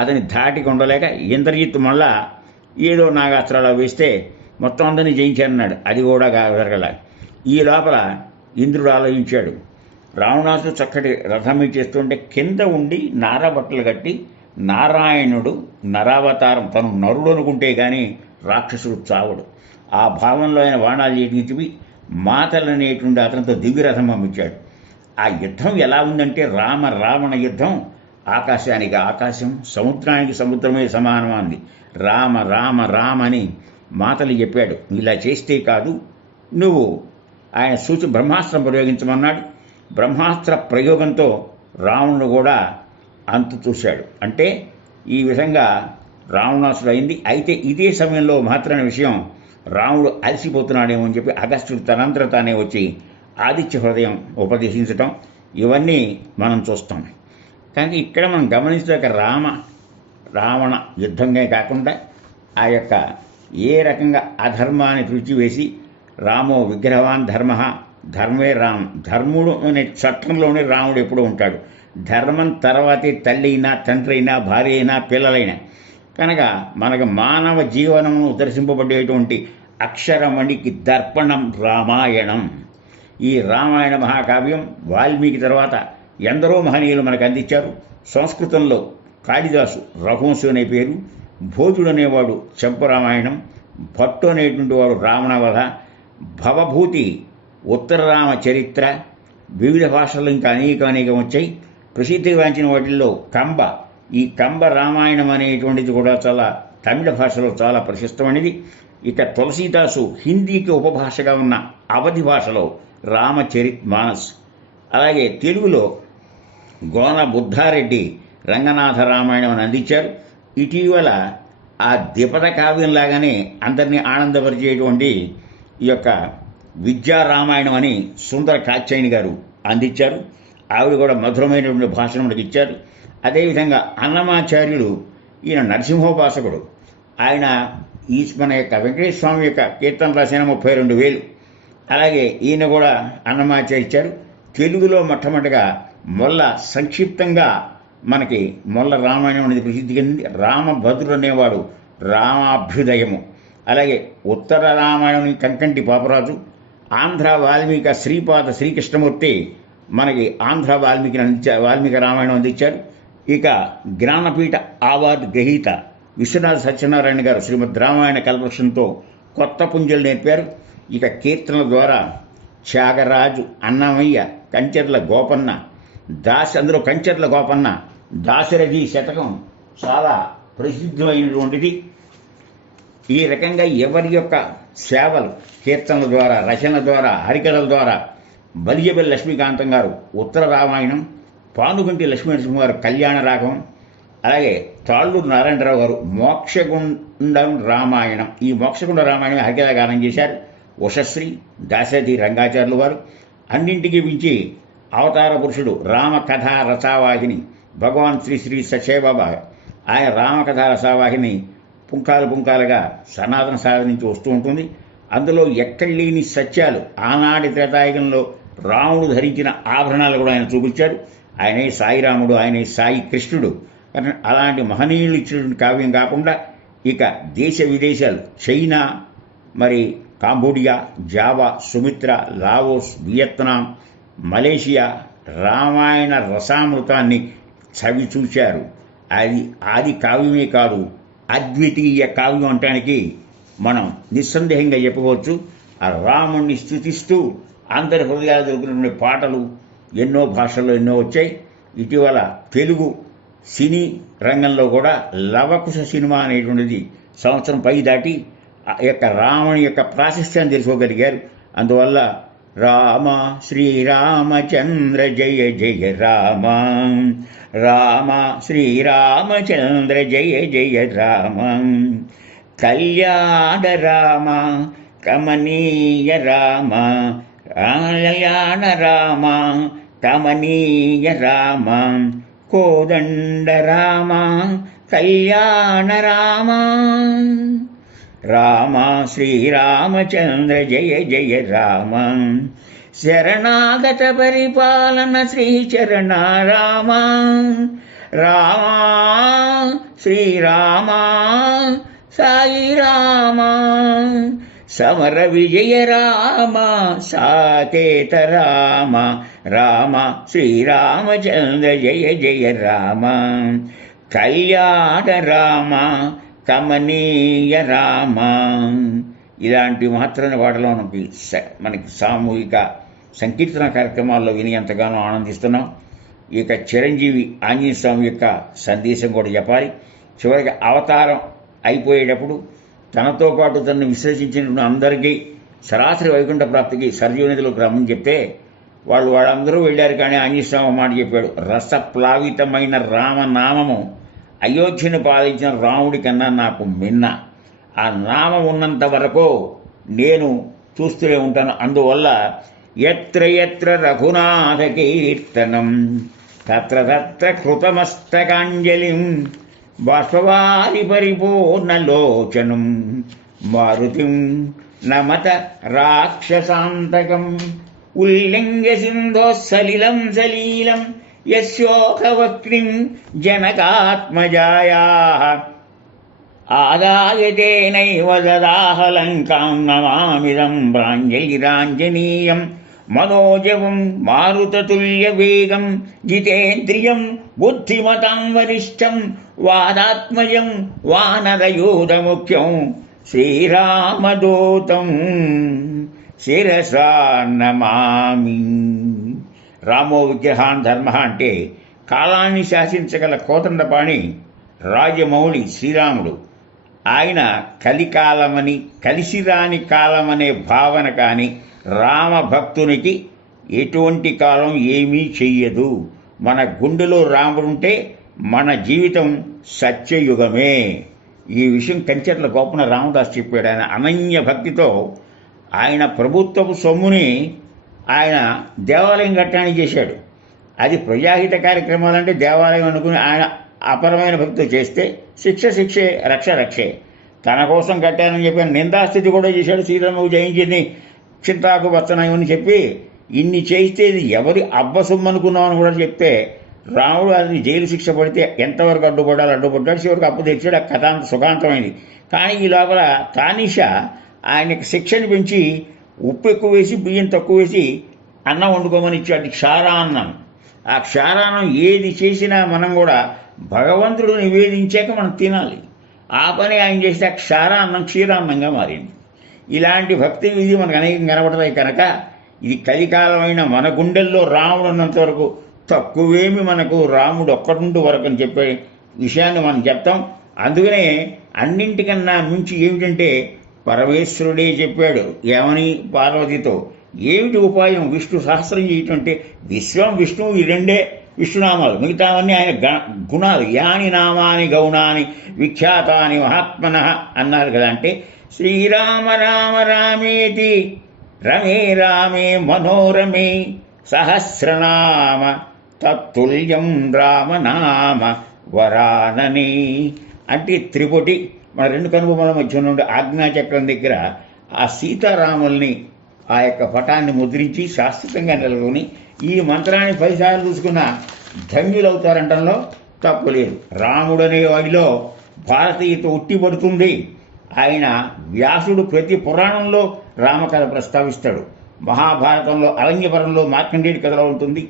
అతని ధాటికి ఉండలేక ఇంద్రజిత్తు మళ్ళా ఏదో నాగాస్త్రాలు వేస్తే మొత్తం అందరినీ జయించానన్నాడు. అది కూడా జరగల. ఈ లోపల ఇంద్రుడు ఆలోచించాడు, రావణాసుడు చక్కటి రథం చేస్తుంటే కింద ఉండి నారబట్టలు కట్టి నారాయణుడు నరావతారం తను నరుడు అనుకుంటే కానీ రాక్షసుడు చావడు. ఆ భావంలో ఆయన బాణాలు చేయించి మాతలనేటువంటి అతనితో దివ్యరథం పంపించాడు. ఆ యుద్ధం ఎలా ఉందంటే రావణ యుద్ధం ఆకాశానికి ఆకాశం, సముద్రానికి సముద్రమే సమానం అంది. రామ రామ రామ అని మాతలు చెప్పాడు. ఇలా చేస్తే కాదు, నువ్వు ఆయన బ్రహ్మాస్త్రం ప్రయోగించమన్నాడు. బ్రహ్మాస్త్ర ప్రయోగంతో రావణుడు కూడా అంతు చూశాడు. అంటే ఈ విధంగా రావణాసుడు అయింది. అయితే ఇదే సమయంలో మాత్రమే విషయం, రాముడు అలసిపోతున్నాడేమో అని చెప్పి అగస్త్యుడు తనంతట తానే వచ్చి ఆదిత్య హృదయం ఉపదేశించటం ఇవన్నీ మనం చూస్తాం. కానీ ఇక్కడ మనం గమనించాక రావణ యుద్ధంగా కాకుండా ఆ యొక్క ఏ రకంగా అధర్మాన్ని తుడిచివేసి రామో విగ్రహవాన్ ధర్మ ధర్మే రామ్, ధర్ముడు అనే చట్టంలోనే రాముడు ఎప్పుడూ ఉంటాడు. ధర్మం తర్వాతే తల్లి అయినా తండ్రి అయినా భార్య అయినా పిల్లలైనా. కనుక మనకు మానవ జీవనము దర్శింపబడేటువంటి అక్షరమణికి దర్పణం రామాయణం. ఈ రామాయణ మహాకావ్యం వాల్మీకి తర్వాత ఎందరో మహనీయులు మనకు అందించారు. సంస్కృతంలో కాళిదాసు రఘువంశు అనే పేరు, భోజుడు అనేవాడు చంపరామాయణం, భట్టు అనేటువంటి వాడు రావణవధ, భవభూతి ఉత్తర రామ చరిత్ర, వివిధ భాషల్లో ఇంకా అనేకం వచ్చాయి. ప్రసిద్ధిగాంచిన వాటిల్లో కంబ, ఈ కంబ రామాయణం అనేటువంటిది కూడా చాలా తమిళ భాషలో చాలా ప్రశస్తమైనది. ఇక తులసీదాసు హిందీకి ఉపభాషగా ఉన్న అవధి భాషలో రామచరిత్ మానస్, అలాగే తెలుగులో గోన బుద్ధారెడ్డి రంగనాథ రామాయణం అని అందించారు. ఇటీవల ఆ ద్విపద కావ్యంలాగానే అందరినీ ఆనందపరిచేటువంటి ఈ యొక్క విద్యా రామాయణం అని సుందర కాత్యాయని గారు అందించారు. ఆవిడ కూడా మధురమైనటువంటి భాషను మనకి ఇచ్చారు. అదేవిధంగా అన్నమాచార్యుడు, ఈయన నరసింహోపాసకుడు, ఆయన ఈ మన యొక్క వెంకటేశ్వర స్వామి యొక్క కీర్తన రాసిన 32,000. అలాగే ఈయన కూడా అన్నమాచార్య ఇచ్చారు. తెలుగులో మొట్టమొదటిగా మొల్ల సంక్షిప్తంగా మనకి మొల్ల రామాయణం అనేది ప్రసిద్ధి చెందింది. రామభద్రుడు అనేవాడు రామాభ్యుదయము. అలాగే ఉత్తర రామాయణం కంకంటి పాపరాజు, ఆంధ్ర వాల్మీకి శ్రీపాద శ్రీకృష్ణమూర్తి మనకి ఆంధ్ర వాల్మీకి రామాయణం అందించారు. ఇక జ్ఞానపీఠ అవార్డు గ్రహీత విశ్వనాథ సత్యనారాయణ గారు శ్రీమద్ రామాయణ కల్పవృక్షంతో కొత్త పుంజలు నేర్పారు. ఇక కీర్తనల ద్వారా త్యాగరాజు, అన్నమయ్య, కంచెర్ల గోపన్న, అందులో కంచెర్ల గోపన్న దాశరథి శతకం చాలా ప్రసిద్ధమైనటువంటిది. ఈ రకంగా ఎవరి యొక్క సేవలు కీర్తనల ద్వారా, రచనల ద్వారా, హరికథల ద్వారా బలిజబెల్లి లక్ష్మీకాంతం గారు ఉత్తర రామాయణం, పానుగంటి లక్ష్మీనరసింహ గారు కళ్యాణ రాఘవం, అలాగే తాళ్ళూరు నారాయణరావు గారు మోక్షగుండం రామాయణం, ఈ మోక్షగుండ రామాయణం హరికథ గానం చేశారు. ఉషశ్రీ దాశరథి రంగాచార్యులు వారు అన్నింటికి మించి అవతార పురుషుడు రామకథా రసావాహిని భగవాన్ శ్రీ శ్రీ సచేబాబా, ఆయన రామకథా రసావాహిని పుంకాలుగా సనాతన సాధన నుంచి వస్తూ ఉంటుంది. అందులో ఎక్కడ లేని సత్యాలు, ఆనాటి త్రేతాయుగంలో రాముడు ధరించిన ఆభరణాలు కూడా ఆయన చూపించాడు. ఆయనే సాయిరాముడు, ఆయనే సాయి కృష్ణుడు. అలాంటి మహనీయులు ఇచ్చినటువంటి కావ్యం కాకుండా ఇక దేశ విదేశాలు, చైనా, మరి Cambodia, Java, Sumatra, Laos, Vietnam, Malaysia Ramayana రసామృతాన్ని చవి చూశారు. అది ఆది కావ్యమే కాదు, అద్వితీయ కావ్యం అంటానికి మనం నిస్సందేహంగా చెప్పవచ్చు. ఆ రాముణ్ణి స్తుతిస్తూ అందరి హృదయాలు దొరికినటువంటి పాటలు ఎన్నో భాషల్లో ఎన్నో వచ్చాయి. ఇటీవల తెలుగు సినీ రంగంలో కూడా లవకుశ సినిమా అనేటువంటిది సంవత్సరం పై దాటి ఆ యొక్క రాముని యొక్క ప్రాశస్త్యాన్ని తెలుసుకోగలిగారు. అందువల్ల రామ శ్రీరామచంద్ర జయ జయ రామ, రామ శ్రీరామచంద్ర జయ జయ రామ, కళ్యాణ రామ కమనీయ రామ, కళ్యాణ రామ కమనీయ రామ, కోదండ రామ కళ్యాణ రామ, రామ శ్రీరామచంద్ర జయ జయ రామ, శరణాగత పరిపాలన శ్రీచరణ రామ, రామ శ్రీరామ సాయి రామ, సమర విజయ రామ సాకేత రామ, రామ శ్రీరామచంద్ర జయ జయ రామ, కళ్యాణ రామ కమనీయ రామ. ఇలాంటి మహత్తరమైన పాటలు మనకి సామూహిక సంకీర్తన కార్యక్రమాల్లో విని ఎంతగానో ఆనందిస్తున్నాం. ఇక చిరంజీవి ఆంజనేయ స్వామి యొక్క సందేశం కూడా చెప్పాలి. చివరికి అవతారం అయిపోయేటప్పుడు తనతో పాటు తనను విశ్వసించిన అందరికీ సరాసరి వైకుంఠ ప్రాప్తికి సరజీవనదిలోకి రమ్మని చెప్తే వాళ్ళందరూ వెళ్ళారు. కానీ ఆంజనేయ స్వామి మాట చెప్పాడు, రసప్లావితమైన రామనామము అయోధ్యను పాలించిన రాముడి కన్నా నాకు మిన్న. ఆ నామం ఉన్నంత వరకు నేను చూస్తూనే ఉంటాను. అందువల్ల ఎత్ర ఎత్ర రఘునాథ కీర్తనం తత్ర తత్ర కృతమస్తకాంజలిం బాష్పవారి పరిపూర్ణలోచనం మారుతిం నమత రాక్షసాంతకం ఉల్లింగ సింధో సలిలం సలీలం యస్యోకవక్త్రిం జనకాత్మజాయాః ఆదాయతేనైవ దదాహలంకాం నమామిదం ప్రాంజలిరాంజనీయం మనోజవం మారుతతుల్యవేగం జితేంద్రియం బుద్ధిమతాం వరిష్టం వాదాత్మజం వానరయూధముఖ్యం శ్రీరామదూతం శిరసా నమామి. రామో విగ్రహాన్ ధర్మ అంటే కాలాన్ని శాసించగల కోదండపాణి రాజమౌళి శ్రీరాముడు. ఆయన కలికాలమని, కలిసిరాని కాలమనే భావన కానీ రామభక్తునికి ఎటువంటి కాలం ఏమీ చెయ్యదు. మన గుండెలో రాముడుంటే మన జీవితం సత్యయుగమే. ఈ విషయం కంచెర్ల గోపన రామదాస్ చెప్పాడు. ఆయన అనన్య భక్తితో ఆయన ప్రభుత్వపు సొమ్ముని ఆయన దేవాలయం కట్టడానికి చేశాడు. అది ప్రజాహిత కార్యక్రమాలంటే దేవాలయం అనుకుని ఆయన అపరమైన భక్తితో చేస్తే శిక్షే, రక్షే. తన కోసం కట్టానని చెప్పి నిందాస్థితి కూడా చేశాడు. శ్రీరాముడు జయించింది చింతాకు వస్తున్నాయని చెప్పి ఇన్ని చేస్తే ఇది ఎవరి అబ్బసొమ్ము అనుకున్నామని కూడా చెప్తే రాముడు అది జైలు శిక్ష పడితే ఎంతవరకు అడ్డుపడ్డాడు. చివరికి అప్పు తెచ్చాడు. ఆ కథ సుఖాంతమైంది. కానీ ఈ లోపల తానిష ఆయనకి శిక్షను పెంచి ఉప్పు ఎక్కువ వేసి బియ్యం తక్కువ వేసి అన్నం వండుకోమని ఇచ్చాడు. క్షారాన్నం. ఆ క్షారాన్నం ఏది చేసినా మనం కూడా భగవంతుడు నివేదించాక మనం తినాలి. ఆ పని ఆయన చేస్తే ఆ క్షారాన్నం క్షీరాన్నంగా మారింది. ఇలాంటి భక్తి విధి మనకు అనేకం కనబడతాయి. కనుక ఇది కలికాలమైన మన గుండెల్లో రాముడు ఉన్నంత వరకు తక్కువేమి మనకు రాముడు ఒక్కడుంటూ వరకు అని చెప్పే విషయాన్ని మనం చెప్తాం. అందుకనే అన్నింటికన్నా మించి ఏమిటంటే పరమేశ్వరుడే చెప్పాడు ఏమని పార్వతితో, ఏమిటి ఉపాయం విష్ణు సహస్రం చేయటం అంటే, విశ్వం విష్ణువు ఈ రెండే విష్ణునామాలు, మిగతావన్నీ ఆయన గుణాలు. యాని నామాని గౌణాని విఖ్యాతాని మహాత్మన అన్నారు కదా. అంటే శ్రీరామ రామ రామేతి రమే రామే మనోరమే సహస్రనామ తత్తుల్యం రామనామ వరానని. అంటే త్రిపుటి మన రెండు కనుబొమ్మల మధ్య నుండి ఆజ్ఞాచక్రం దగ్గర ఆ సీతారాముల్ని ఆ యొక్క పటాన్ని ముద్రించి శాశ్వతంగా నిలవుని ఈ మంత్రాన్ని 10 సార్లు చూసుకున్న ధన్యులవుతారంటంలో తప్పు లేదు. రాముడనే వాడిలో భారతీయత ఉట్టిపడుతుంది. ఆయన వ్యాసుడు ప్రతి పురాణంలో రామకథ ప్రస్తావిస్తాడు. మహాభారతంలో అరణ్యపరంలో మార్కండేయుడి కథలో ఉంటుంది.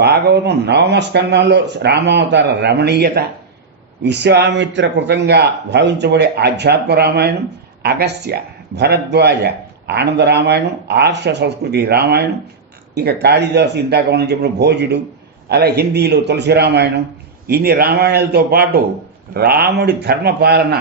భాగవతం 9వ స్కందంలో రామావతార రమణీయత, విశ్వామిత్ర కృతంగా భావించబడే ఆధ్యాత్మ రామాయణం, అగస్త్య భరద్వాజ ఆనంద రామాయణం, ఆర్ష సంస్కృతి రామాయణం, ఇక కాళిదాసు ఇందాక మనం చెప్పిన భోజుడు, అలా హిందీలో తులసి రామాయణం. ఇన్ని రామాయణాలతో పాటు రాముడి ధర్మపాలన,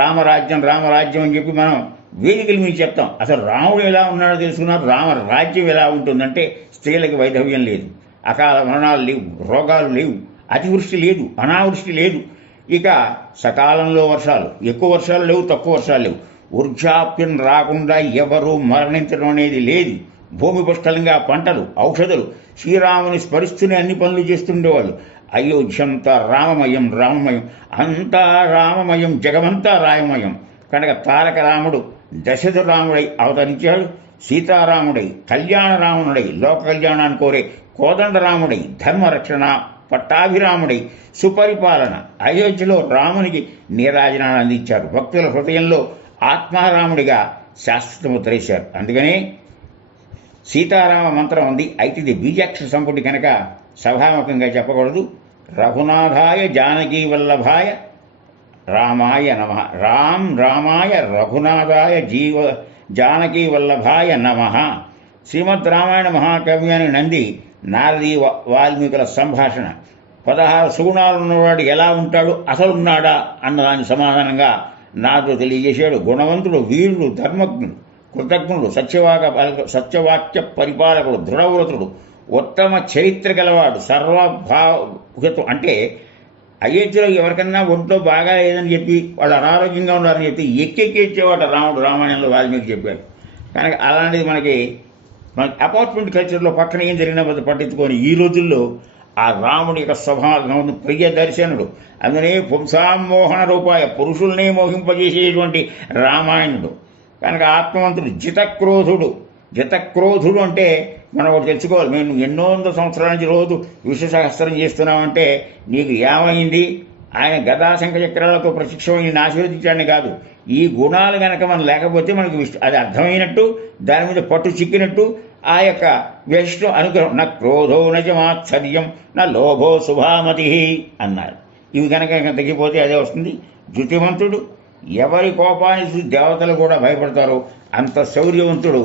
రామరాజ్యం అని చెప్పి మనం వేదికల మీద చెప్తాం. అసలు రాముడు ఎలా ఉన్నాడో తెలుసుకున్నారు. రామరాజ్యం ఎలా ఉంటుందంటే స్త్రీలకు వైధవ్యం లేదు, అకాల మరణాలు లేవు, రోగాలు లేవు, అతివృష్టి లేదు, అనావృష్టి లేదు. ఇక సకాలంలో వర్షాలు, ఎక్కువ వర్షాలు లేవు, తక్కువ వర్షాలు లేవు. వృద్ధాప్యం రాకుండా ఎవరూ మరణించడం అనేది లేదు. భూమి పుష్కలంగా పంటలు, ఔషధులు, శ్రీరాముని స్మరిస్తూనే అన్ని పనులు చేస్తుండేవాళ్ళు. అయోధ్యంతా రామమయం, అంతా రామమయం, జగమంతా రామమయం. కనుక తారక రాముడు దశరథ రాముడై అవతరించాడు. సీతారాముడై కళ్యాణ రాముడై లోక కళ్యాణాన్ని కోరే కోదండరాముడై ధర్మరక్షణ పట్టాభిరాముడై సుపరిపాలన అయోధ్యలో రామునికి నీరాజనాన్ని అందించారు. భక్తుల హృదయంలో ఆత్మారాముడిగా శాశ్వతముద్రేశారు. అందుకనే సీతారామ మంత్రం ఉంది. అయితే ఇది బీజాక్షర సంపుటి కనుక సభాముఖంగా చెప్పకూడదు. రఘునాథాయ జానకీ వల్లభాయ రామాయ నమః. రామాయ రఘునాథాయ జానకీ వల్లభాయ నమః. శ్రీమద్ రామాయణ మహాకావ్యాన్ని నంది నారదీ వాల్మీకుల సంభాషణ. 16 సుగుణాలు ఉన్నవాడు ఎలా ఉంటాడు, అసలున్నాడా అన్నదానికి సమాధానంగా నాతో తెలియజేశాడు. గుణవంతుడు, వీరుడు, ధర్మజ్ఞుడు, కృతజ్ఞుడు, సత్యవాక్య పరిపాలకుడు, దృఢవ్రతుడు, ఉత్తమ చరిత్ర గలవాడు, సర్వభాగతం. అంటే అయోధ్యలో ఎవరికన్నా ఒంట్లో బాగా లేదని చెప్పి వాళ్ళు అనారోగ్యంగా ఉన్నారని చెప్పి ఎక్కెక్కిచ్చేవాడు రాముడు రామాయణంలో వాల్మీకి చెప్పాడు. కనుక అలాంటిది మనకి అపార్ట్మెంట్ కల్చర్లో పక్కన ఏం జరిగినా పట్టించుకొని ఈ రోజుల్లో ఆ రాముడి యొక్క స్వభావం ప్రియ దర్శనుడు. అందునే పుంసామోహన రూపాయ, పురుషుల్ని మోహింపజేసేటువంటి రామాయణుడు. కనుక ఆత్మవంతుడు, జితక్రోధుడు అంటే మనం ఒకటి తెలుసుకోవాలి. మేము ఎన్నో 100 సంవత్సరాల నుంచి రోజు విష్ణు సహస్రం చేస్తున్నామంటే నీకు ఏమైంది? ఆయన గదాశంఖ చక్రాలతో ప్రత్యక్షమైన ఆశీర్వదించాడని కాదు. ఈ గుణాలు కనుక మనం లేకపోతే మనకు అది అర్థమైనట్టు, దాని మీద పట్టు చిక్కినట్టు. ఆ యొక్క విష్ణు అనుగ్రహం. నా క్రోధో నజమాత్సర్యం నా లోభో శుభామతి అన్నారు. ఇవి కనుక తగ్గిపోతే అదే వస్తుంది. ధృతిమంతుడు, ఎవరి కోపాన్ని చూసి దేవతలు కూడా భయపడతారు. అంత శౌర్యవంతుడు.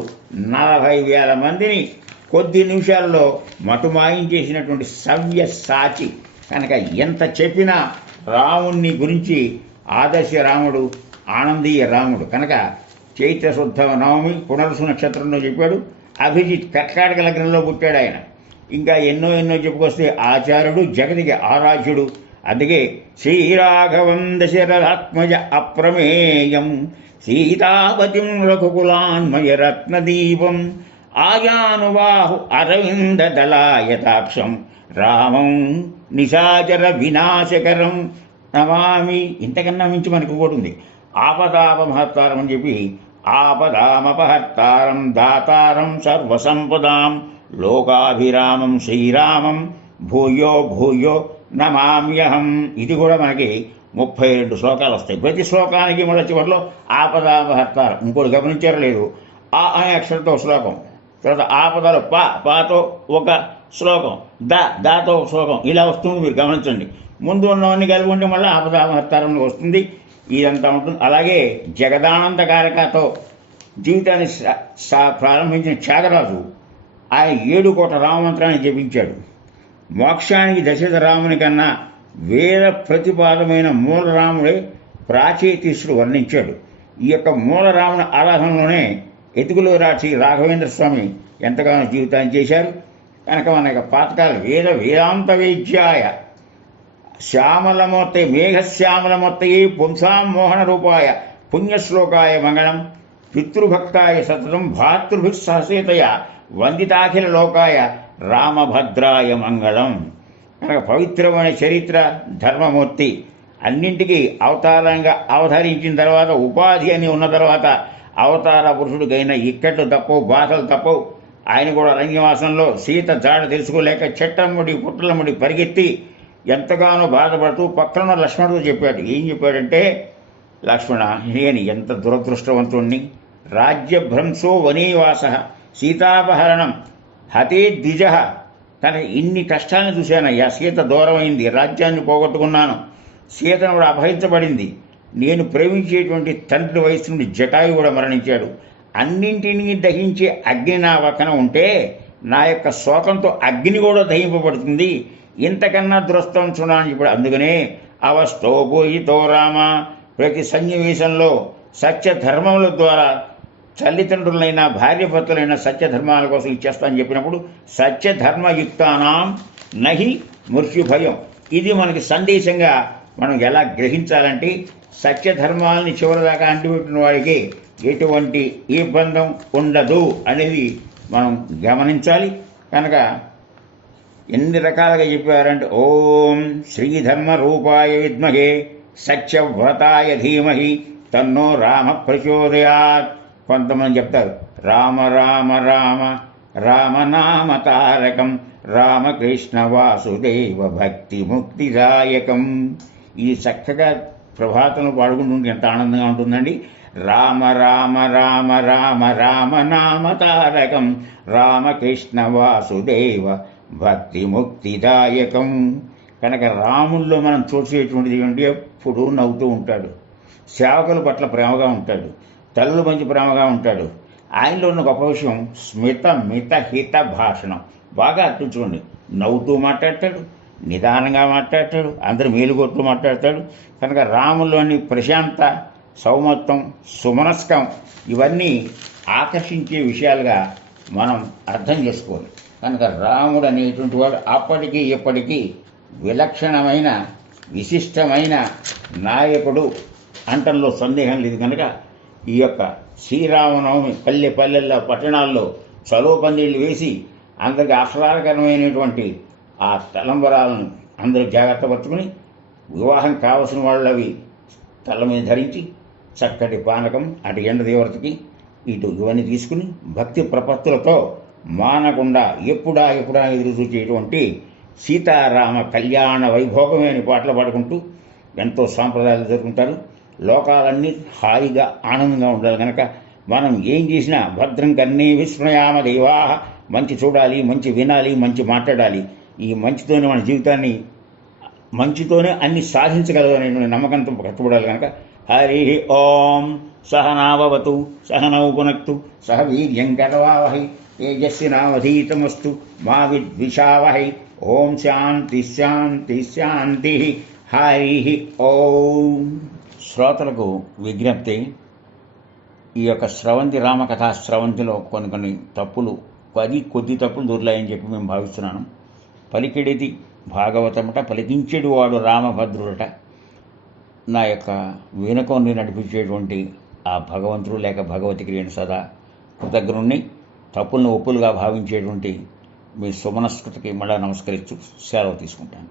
40,000 మందిని కొద్ది నిమిషాల్లో మటుమాయించేసినటువంటి సవ్య సాచి. కనుక ఎంత చెప్పినా రాముణ్ణి గురించి ఆదర్శ రాముడు, ఆనందీయ రాముడు. కనుక చైత్ర శుద్ధ నవమి పునర్సు నక్షత్రంలో చెప్పాడు. అభిజిత్ కర్కాటక లగ్నంలో పుట్టాడు ఆయన. ఇంకా ఎన్నో చెప్పుకొస్తే ఆచార్యుడు, జగతికి ఆరాధ్యుడు. అందుకే శ్రీరాఘవం దశరథాత్మజ అప్రమేయం సీతాపతిం రఘుకులాన్మయ రత్నదీపం ఆయానుబాహు అరవింద దళాయతాక్షం రామం నిశాచర వినాశకరం నమామి. ఇంతకన్నా మించి మనకు కూడా ఉంది. ఆపదాపమహత్తారం అని చెప్పి ఆపదామపహర్తారం దాతారం సర్వసంపదాం లోకాభిరామం శ్రీరామం భూయో భూయో నమామ్యహం. ఇది కూడా మనకి 32 శ్లోకాలు వస్తాయి. ప్రతి శ్లోకానికి మన చివరిలో ఆపదాపహర్తారం. ఇంకోటి గమనించారో లేదు, ఆ అనే అక్షరంతో శ్లోకం, తర్వాత ఆపదలో పాతో ఒక శ్లోకం, దాతో ఒక శ్లోకం, ఇలా వస్తుంది. మీరు గమనించండి. ముందు ఉన్నవన్నీ కలిగి ఉంటే మళ్ళీ ఆపదాపహర్తారంలో వస్తుంది. ఇదంతా ఉంటుంది. అలాగే జగదానందకారకతో జీవితాన్ని ప్రారంభించిన త్యాగరాజు ఆయన 7 కోట్ల రామమంత్రాన్ని జపించాడు. మోక్షానికి దశరథ రాముని కన్నా వేద ప్రతిపాదమైన మూల రాముడే ప్రాచేతీశుడు వర్ణించాడు. ఈ యొక్క మూల రావణ ఆరాధనలోనే ఎతుకులు రాసి రాఘవేంద్ర స్వామి ఎంతగానో జీవితాన్ని చేశారు. కనుక మన యొక్క పాతకాల వేదాంత వేద్యాయ శ్యామలమూర్తి మేఘశ్యామలమూర్తయే పుంసాం మోహన రూపాయ పుణ్యశ్లోకాయ మంగళం పితృభక్తాయ సతతం భాతృభిః సహసేతయ వందితాఖిల లోకాయ రామభద్రాయ మంగళం. కనుక పవిత్రమైన చరిత్ర ధర్మమూర్తి అన్నింటికీ అవతారంగా అవతరించిన తర్వాత ఉపాధి అని ఉన్న తర్వాత అవతార పురుషుడికైన ఇక్కట్లు తప్పవు, బాధలు తప్పవు. ఆయన కూడా అరణ్యవాసంలో సీత జాడ తెలుసుకోలేక చెట్టమ్ముడి పుట్టలమ్ముడి పరిగెత్తి ఎంతగానో బాధపడుతూ పక్కన లక్ష్మణుడితో చెప్పాడు. ఏం చెప్పాడంటే, లక్ష్మణ, నేను ఎంత దురదృష్టవంతుణ్ణి, రాజ్యభ్రంశో వనేవాస సీతాపహరణం హతే ద్విజ. తన ఇన్ని కష్టాలను చూశానయ్యా. సీత దూరమైంది, రాజ్యాన్ని పోగొట్టుకున్నాను, సీతను కూడా అపహరించబడింది, నేను ప్రేమించేటువంటి తండ్రి వయసు నుండి జటాయు కూడా మరణించాడు, అన్నింటినీ దహించే అగ్ని నా పక్కన ఉంటే నా యొక్క శోకంతో అగ్ని కూడా దహింపబడుతుంది, ఇంతకన్నా దురస్తం చూడాలని ఇప్పుడు. అందుకనే అవస్థోపోయితో రామ, ప్రతి సన్నివేశంలో సత్యధర్మముల ద్వారా తల్లిదండ్రులైన భార్యభర్తలైన సత్యధర్మాల కోసం ఇచ్చేస్తానని చెప్పినప్పుడు సత్యధర్మయుక్తానాం నహి మృత్యుభయం. ఇది మనకి సందేశంగా మనం ఎలా గ్రహించాలంటే, సత్యధర్మాలని చివరిదాకా అంటిపెట్టిన వాడికి ఎటువంటి ఇబ్బంది ఉండదు అనేది మనం గమనించాలి. కనుక ఎన్ని రకాలుగా చెప్పారంటే, ఓం శ్రీధర్మ రూపాయ విద్మహే సత్యవ్రతాయ ధీమహి తన్నో రామ ప్రచోదయాత్. కొంతమంది చెప్తారు రామ రామ రామ రామనామ తారకం రామకృష్ణ వాసుదేవ భక్తి ముక్తిదాయకం. ఇది చక్కగా ప్రభాతంలో పాడుకుంటుంటే ఎంత ఆనందంగా ఉంటుందండి. రామ రామ రామ రామ రామనామ తారకం రామకృష్ణ వాసుదేవ భక్తి ముక్తిదాయకం. కనుక రాముల్లో మనం చూసేటువంటిది ఏంటి, ఎప్పుడూ నవ్వుతూ ఉంటాడు, సేవకుల పట్ల ప్రేమగా ఉంటాడు, తల్లుల మంచి ప్రేమగా ఉంటాడు. ఆయనలో ఉన్న గొప్ప విషయం స్మిత మిత హిత భాషణం. బాగా అర్పించుకోండి. నవ్వుతూ మాట్లాడతాడు, నిదానంగా మాట్లాడతాడు, అందరు మేలుగొట్లు మాట్లాడతాడు. కనుక రాములోని ప్రశాంత సౌమత్వం సుమనస్కం ఇవన్నీ ఆకర్షించే విషయాలుగా మనం అర్థం చేసుకోవాలి. కనుక రాముడు అనేటువంటి వాడు అప్పటికీ ఇప్పటికీ విలక్షణమైన విశిష్టమైన నాయకుడు అంటంలో సందేహం లేదు. కనుక ఈ యొక్క శ్రీరామనవమి పల్లె పల్లెల్లో పట్టణాల్లో చలో పందిళ్ళు వేసి అందరికి ఆహ్లాదకరమైనటువంటి ఆ తలంబరాలను అందరూ జాగ్రత్త పరుచుకుని వివాహం కావలసిన వాళ్ళు అవి తల మీద ధరించి చక్కటి పానకం అటు ఎండ దేవతకి ఇటు ఇవన్నీ తీసుకుని భక్తి ప్రపత్తులతో మానకుండా ఎప్పుడా ఎదురు చూసేటువంటి సీతారామ కళ్యాణ వైభోగమే అని పాటలు పాడుకుంటూ ఎంతో సాంప్రదాయాలు జరుపుకుంటారు. లోకాలన్నీ హాయిగా ఆనందంగా ఉండాలి. కనుక మనం ఏం చేసినా భద్రం కన్నీ విస్మయామ దేవా, మంచి చూడాలి, మంచి వినాలి, మంచి మాట్లాడాలి. ఈ మంచితోనే మన జీవితాన్ని, మంచితోనే అన్ని సాధించగలదనే నమ్మకంతో కట్టుబడాలి. కనుక హరి ఓం సహనావతు సహనౌ పునక్తు సహ వీర్యం కరవావహై తేజస్వినావధీతమస్తు మా విద్విషావహై. ఓం శాంతి శాంతి శాంతి. హరి ఓం. శ్రోతలకు విజ్ఞప్తి, ఈ యొక్క స్రవంతి రామకథా స్రవంతిలో కొన్ని తప్పులు, కొద్ది తప్పులు దొర్లాయని చెప్పి మేము భావిస్తున్నాను. పలికిడిది భాగవతమట, పలికించేడు వాడు రామభద్రుడట. నా యొక్క వెనుకొని నడిపించేటువంటి ఆ భగవంతుడు లేక భగవతికి నేను సదా కృతజ్ఞుణ్ణి. తప్పులను ఒప్పులుగా భావించేటువంటి మీ సుమనస్కృతికి మళ్ళా నమస్కరిస్తూ సెలవు తీసుకుంటాను.